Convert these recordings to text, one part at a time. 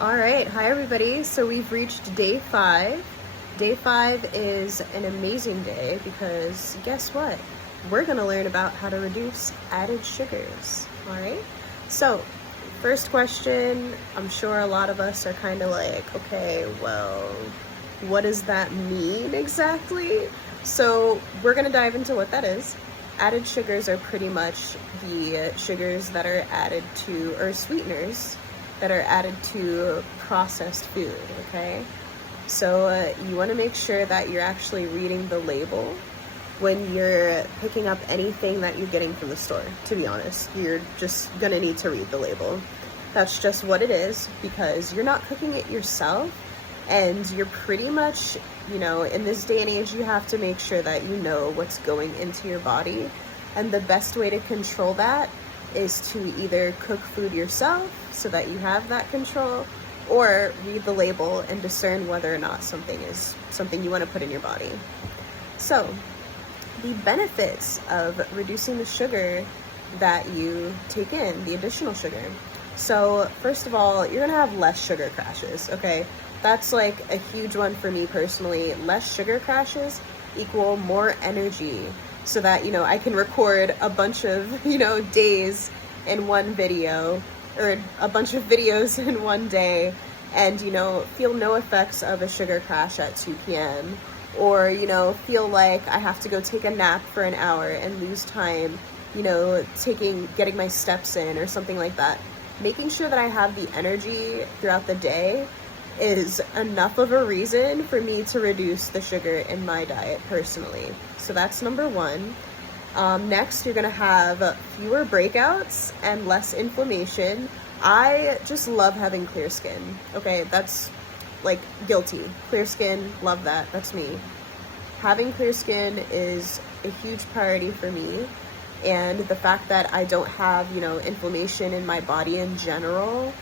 All right, hi everybody. So we've reached day 5. Day 5 is an amazing day because guess what? We're going to learn about how to reduce added sugars. All right. So, first question, I'm sure a lot of us are kind of like, okay, well, what does that mean exactly? So, we're going to dive into what that is. Added sugars are pretty much the sugars that are added to, or sweeteners that are added to processed food, okay? So you want to make sure that you're actually reading the label when you're picking up anything that you're getting from the store. To be honest, you're just gonna need to read the label. That's just what it is, because you're not cooking it yourself, and you're pretty much, in this day and age, you have to make sure that you know what's going into your body. And the best way to control that is to either cook food yourself so that you have that control, or read the label and discern whether or not something is something you want to put in your body. So, the benefits of reducing the sugar that you take in, the additional sugar. So, first of all, you're gonna have less sugar crashes, okay? That's like a huge one for me personally. Less sugar crashes equal more energy, so that, I can record a bunch of, days in one video, or a bunch of videos in one day, and, feel no effects of a sugar crash at 2 p.m. Or, feel like I have to go take a nap for an hour and lose time, getting my steps in or something like that. Making sure that I have the energy throughout the day is enough of a reason for me to reduce the sugar in my diet personally. So that's number one. Next, you're gonna have fewer breakouts and less inflammation. I just love having clear skin. Okay, that's like guilty. Clear skin, love that. That's me. Having clear skin is a huge priority for me. And the fact that I don't have, inflammation in my body in general,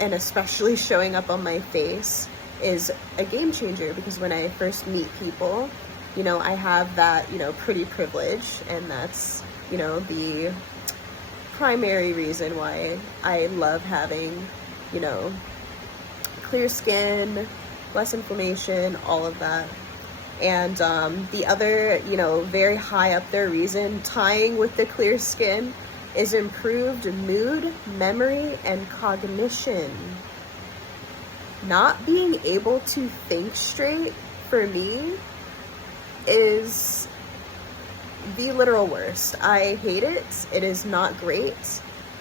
and especially showing up on my face, is a game changer, because when I first meet people, I have that, pretty privilege, and that's, the primary reason why I love having, clear skin, less inflammation, all of that. And the other, very high up there reason, tying with the clear skin, is improved mood, memory, and cognition. Not being able to think straight, for me, is the literal worst. I hate it. It is not great.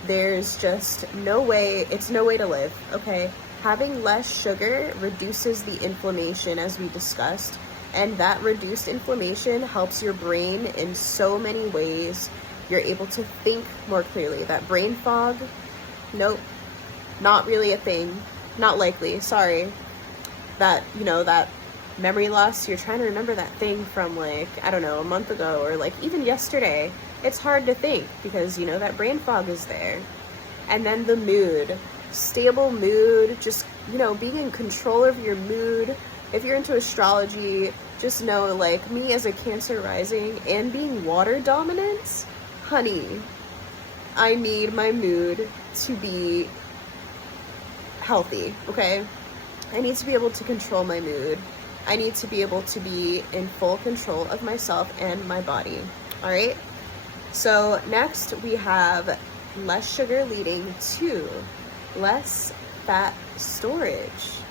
There's just no way, it's no way to live, okay? Having less sugar reduces the inflammation, as we discussed, and that reduced inflammation helps your brain in so many ways. You're able to think more clearly. That brain fog, nope, not really a thing. Not likely, sorry. That, that memory loss, you're trying to remember that thing from like, I don't know, a month ago, or like even yesterday. It's hard to think because, that brain fog is there. And then the mood, stable mood, just, being in control of your mood. If you're into astrology, just know, like me as a Cancer rising and being water dominant, honey, I need my mood to be healthy, okay? I need to be able to control my mood. I need to be able to be in full control of myself and my body, all right? So next we have less sugar leading to less fat storage,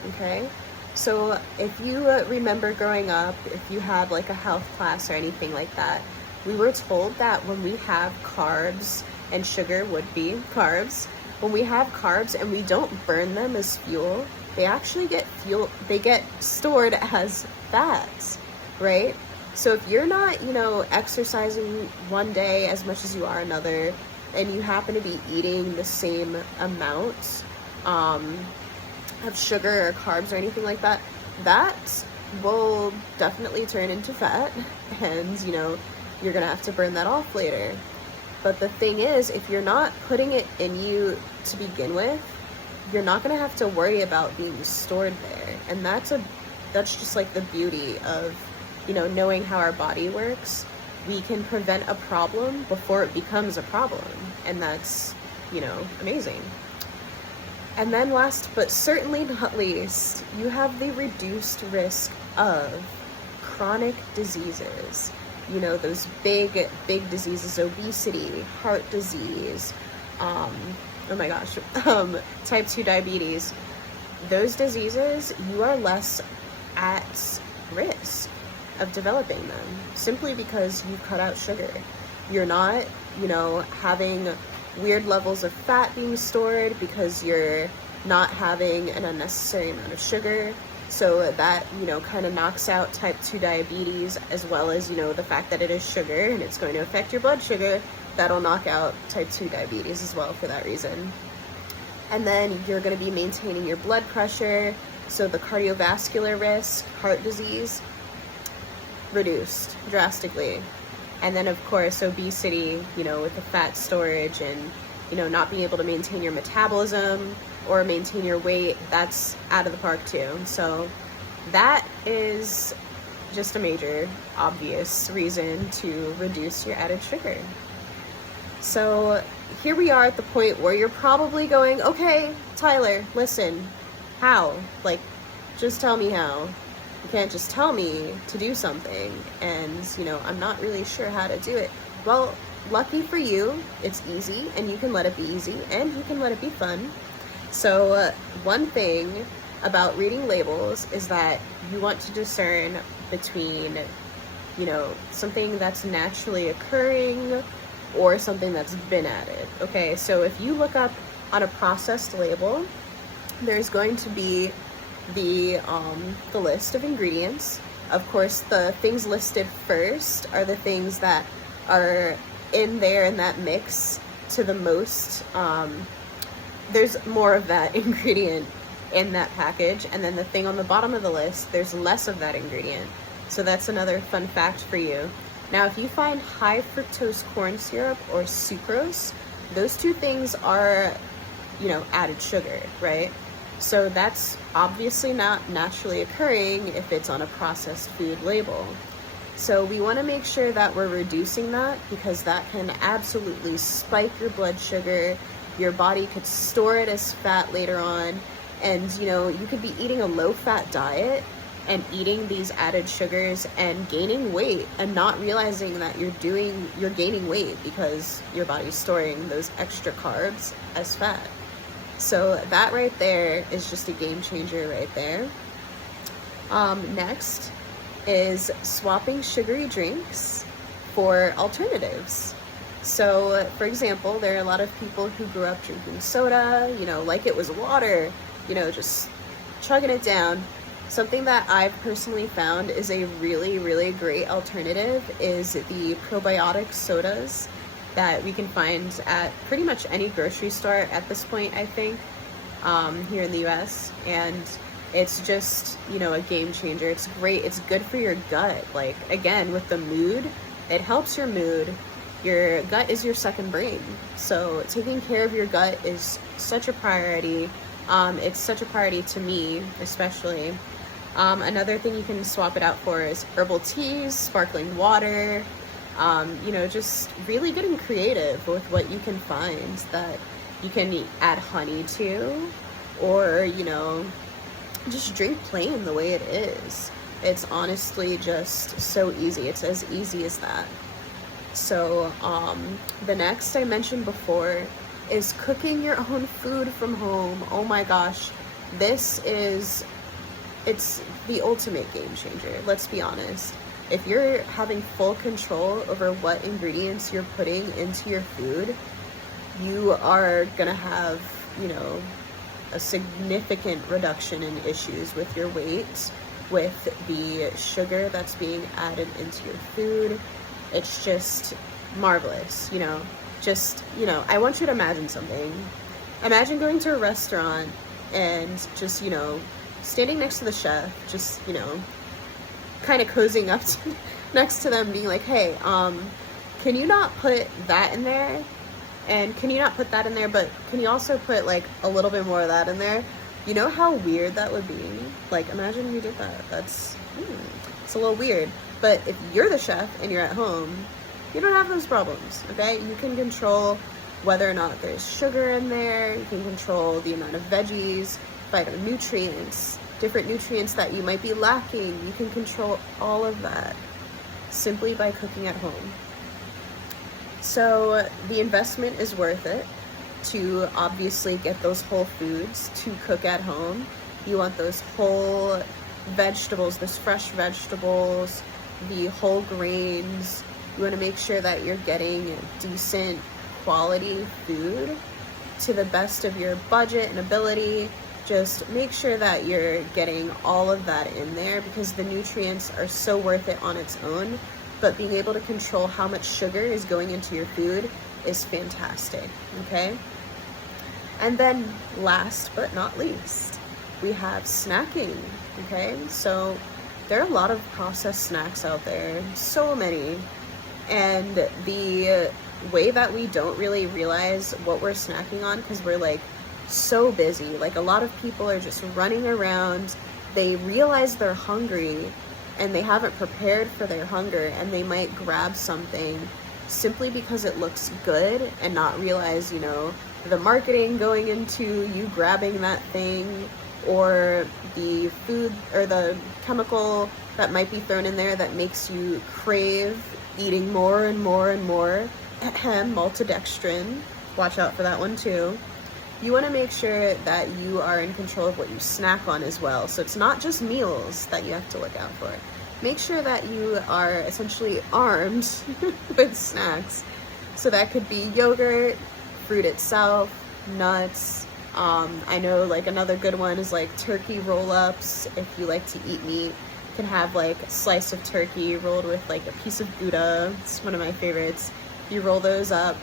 okay? So if you remember growing up, if you had like a health class or anything like that, we were told that when we have carbs, and sugar would be carbs, when we have carbs and we don't burn them as fuel, they actually get stored as fats, right? So if you're not, exercising one day as much as you are another, and you happen to be eating the same amount of sugar or carbs or anything like that, that will definitely turn into fat, and, you're gonna have to burn that off later. But the thing is, if you're not putting it in you to begin with, you're not gonna have to worry about being stored there. And that's just like the beauty of, knowing how our body works. We can prevent a problem before it becomes a problem. And that's, amazing. And then last but certainly not least, you have the reduced risk of chronic diseases. You know, those big diseases, obesity, heart disease, oh my gosh, type 2 diabetes. Those diseases, you are less at risk of developing them simply because you cut out sugar. You're not, you know, having weird levels of fat being stored because you're not having an unnecessary amount of sugar. So that, you know, kind of knocks out type 2 diabetes, as well as, you know, the fact that it is sugar and it's going to affect your blood sugar. That'll knock out type 2 diabetes as well for that reason. And then you're going to be maintaining your blood pressure. So the cardiovascular risk, heart disease, reduced drastically. And then of course obesity, you know, with the fat storage and, you know, not being able to maintain your metabolism or maintain your weight, that's out of the park too. So that is just a major obvious reason to reduce your added sugar. So here we are at the point where you're probably going, okay, Tyler, listen, how? Like, just tell me how. You can't just tell me to do something and, you know, I'm not really sure how to do it. Well, lucky for you, it's easy and you can let it be easy and you can let it be fun. So one thing about reading labels is that you want to discern between, you know, something that's naturally occurring or something that's been added. Okay, so if you look up on a processed label, there's going to be the list of ingredients. Of course, the things listed first are the things that are in there in that mix to the most. There's more of that ingredient in that package, and then the thing on the bottom of the list, there's less of that ingredient. So that's another fun fact for you. Now, if you find high fructose corn syrup or sucrose, those two things are, you know, added sugar, right? So that's obviously not naturally occurring if it's on a processed food label. So we want to make sure that we're reducing that, because that can absolutely spike your blood sugar. Your body could store it as fat later on. And, you know, you could be eating a low-fat diet and eating these added sugars and gaining weight and not realizing that you're gaining weight because your body's storing those extra carbs as fat. So that right there is just a game changer right there. Next is swapping sugary drinks for alternatives. So, for example, there are a lot of people who grew up drinking soda, you know, like it was water, you know, just chugging it down. Something that I've personally found is a really, really great alternative is the probiotic sodas that we can find at pretty much any grocery store at this point, I think, here in the US. And it's just, you know, a game changer. It's great. It's good for your gut. Like, again, with the mood, it helps your mood. Your gut is your second brain. So taking care of your gut is such a priority. It's such a priority to me, especially. Another thing you can swap it out for is herbal teas, sparkling water, you know, just really getting creative with what you can find that you can add honey to, or, you know, just drink plain the way it is. It's honestly just so easy. It's as easy as that. So the next I mentioned before is cooking your own food from home. Oh my gosh, it's the ultimate game changer. Let's be honest. If you're having full control over what ingredients you're putting into your food, you are gonna have, you know, a significant reduction in issues with your weight, with the sugar that's being added into your food. It's just marvelous, you know. Just, you know, I want you to imagine something. Imagine going to a restaurant and just, you know, standing next to the chef, just, you know, kind of cozying up next to them, being like, hey, can you not put that in there? And can you not put that in there, but can you also put like a little bit more of that in there? You know how weird that would be? Like, imagine you did that. It's a little weird. But if you're the chef and you're at home, you don't have those problems, okay? You can control whether or not there's sugar in there. You can control the amount of veggies, phytonutrients, different nutrients that you might be lacking. You can control all of that simply by cooking at home. So the investment is worth it to obviously get those whole foods to cook at home. You want those whole vegetables, those fresh vegetables, the whole grains. You want to make sure that you're getting decent quality food to the best of your budget and ability. Just make sure that you're getting all of that in there, because the nutrients are so worth it on its own. But being able to control how much sugar is going into your food is fantastic, okay? And then last but not least, we have snacking, okay? So there are a lot of processed snacks out there, so many. And the way that we don't really realize what we're snacking on, because we're like so busy, like a lot of people are just running around, they realize they're hungry and they haven't prepared for their hunger, and they might grab something simply because it looks good and not realize, you know, the marketing going into you grabbing that thing, or the food or the chemical that might be thrown in there that makes you crave eating more and more and more. Maltodextrin, watch out for that one too. You want to make sure that you are in control of what you snack on as well. So it's not just meals that you have to look out for. Make sure that you are essentially armed with snacks. So that could be yogurt, fruit itself, nuts. I know like another good one is like turkey roll-ups. If you like to eat meat, you can have like a slice of turkey rolled with like a piece of Gouda. It's one of my favorites. You roll those up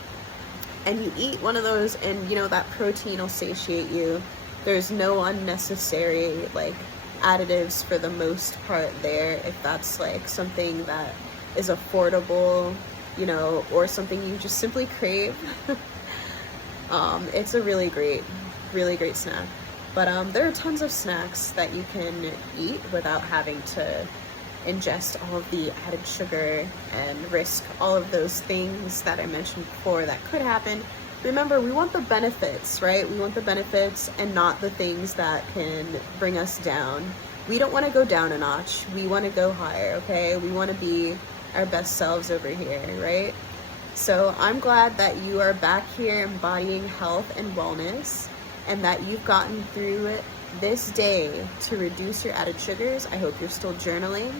and you eat one of those, and you know that protein will satiate you. There's no unnecessary like additives for the most part there, if that's like something that is affordable, you know, or something you just simply crave. It's a really great snack. But there are tons of snacks that you can eat without having to ingest all of the added sugar and risk all of those things that I mentioned before that could happen. Remember, we want the benefits, right? We want the benefits and not the things that can bring us down. We don't want to go down a notch. We want to go higher, okay? We want to be our best selves over here, right? So I'm glad that you are back here embodying health and wellness, and that you've gotten through this day to reduce your added sugars. I hope you're still journaling.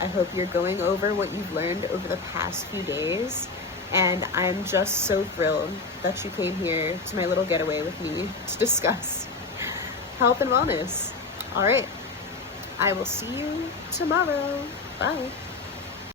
I hope you're going over what you've learned over the past few days. And I'm just so thrilled that you came here to my little getaway with me to discuss health and wellness. All right, I will see you tomorrow. Bye.